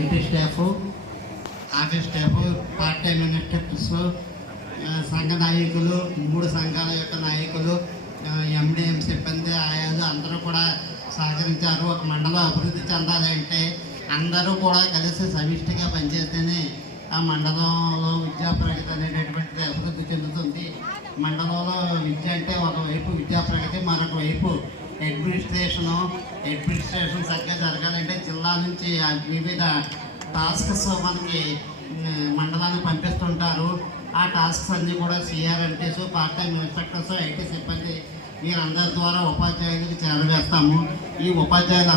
IT staff, office staff, part time instructors, సంఘ నాయకులు, 3 సంఘాల యొక్క నాయకులు, ఎండిఎం సిబ్బంది, ఆయాలు అందరూ కూడా సహకరించారు. ఒక మండలం అభివృద్ధి చెందాలి అంటే అందరూ కూడా కలిసి సమిష్టిగా పనిచేస్తేనే ఆ మండలంలో విద్యా ప్రగతి అనేటటువంటిది అభివృద్ధి చెందుతుంది. మండలంలో విద్య అంటే ఒకవైపు విద్యా ప్రగతి, మరొక వైపు అడ్మినిస్ట్రేషన్ సరిగ్గా జరగాలంటే జిల్లా నుంచి వివిధ టాస్క్స్ మనకి మండలానికి పంపిస్తుంటారు. ఆ టాస్క్స్ అన్నీ కూడా సిఆర్ఎంటీస్, పార్ట్ టైం ఇన్స్ట్రక్టర్స్, ఐటీ సిబ్బంది వీరందరి ద్వారా ఉపాధ్యాయులకు చేరవేస్తాము. ఈ ఉపాధ్యాయులు,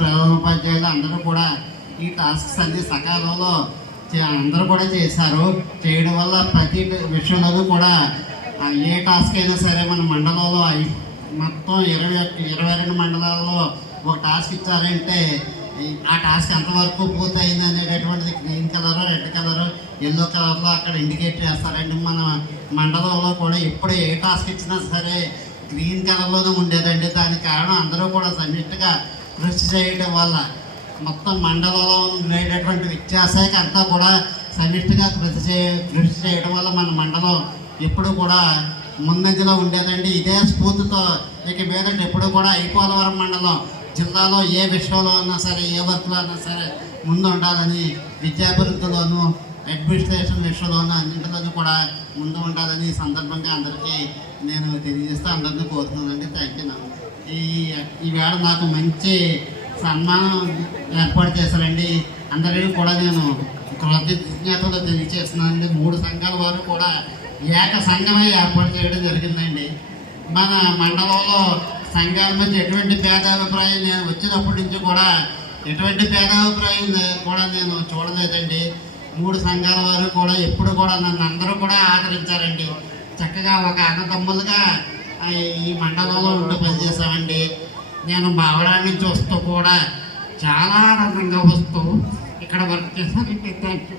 ప్రధాన ఉపాధ్యాయులు అందరూ కూడా ఈ టాస్క్స్ అన్ని సకాలంలో అందరూ కూడా చేశారు. చేయడం వల్ల ప్రతి విషయంలోనూ కూడా ఏ టాస్క్ అయినా సరే మన మండలంలో మొత్తం 22 మండలాల్లో ఒక టాస్క్ ఇచ్చారంటే ఆ టాస్క్ ఎంతవరకు పూర్తయింది అనేటటువంటిది green colour, red colour, yellow కలర్లో అక్కడ ఇండికేట్ చేస్తారండి. మన మండలంలో కూడా ఎప్పుడు ఏ టాస్క్ ఇచ్చినా సరే గ్రీన్ కలర్లోనే ఉండేదండి. దానికి కారణం అందరూ కూడా సమిష్టిగా కృషి చేయడం వల్ల మొత్తం మండలంలో ఉండేటటువంటి విద్యాశాఖ అంతా కూడా సమిష్టిగా కృషి చేయడం వల్ల మన మండలం ఎప్పుడు కూడా ముందంజలో ఉండేదండి. ఇదే స్ఫూర్తితో ఇక మీదట ఎప్పుడు కూడా ఐపోలవరం మండలం జిల్లాలో ఏ విషయంలో ఉన్నా సరే, ఏ వర్క్లో ఉన్నా సరే ముందు ఉండాలని, విద్యాభివృద్ధిలోనూ అడ్మినిస్ట్రేషన్ విషయంలోనూ అన్నింటిలోనూ కూడా ముందు ఉండాలని సందర్భంగా అందరికీ నేను తెలియజేస్తూ అందరినీ కోరుతున్నానండి. Thank you. ఈవేళ నాకు మంచి సన్మానం ఏర్పాటు చేశారండి. అందరికీ కూడా నేను కృతజ్ఞతలు తెలియజేస్తున్నానండి. 3 సంఘాల వారు కూడా ఏక సంఘమే ఏర్పాటు చేయడం జరిగిందండి. మన మండలంలో సంఘాల మధ్య ఎటువంటి భేదాభిప్రాయం నేను వచ్చినప్పటి నుంచి కూడా ఎటువంటి భేదాభిప్రాయం కూడా నేను చూడలేదండి. 3 సంఘాల వారు కూడా ఎప్పుడు కూడా నన్ను అందరూ కూడా ఆదరించారండి. చక్కగా ఒక అన్నదమ్ములుగా ఈ మండలంలో ఉంటూ పనిచేశామండి. నేను బావడాన్ని చూస్తూ కూడా చాలా ఆనందంగా వస్తూ ఇక్కడ వర్క్ చేశానండి. Thank you.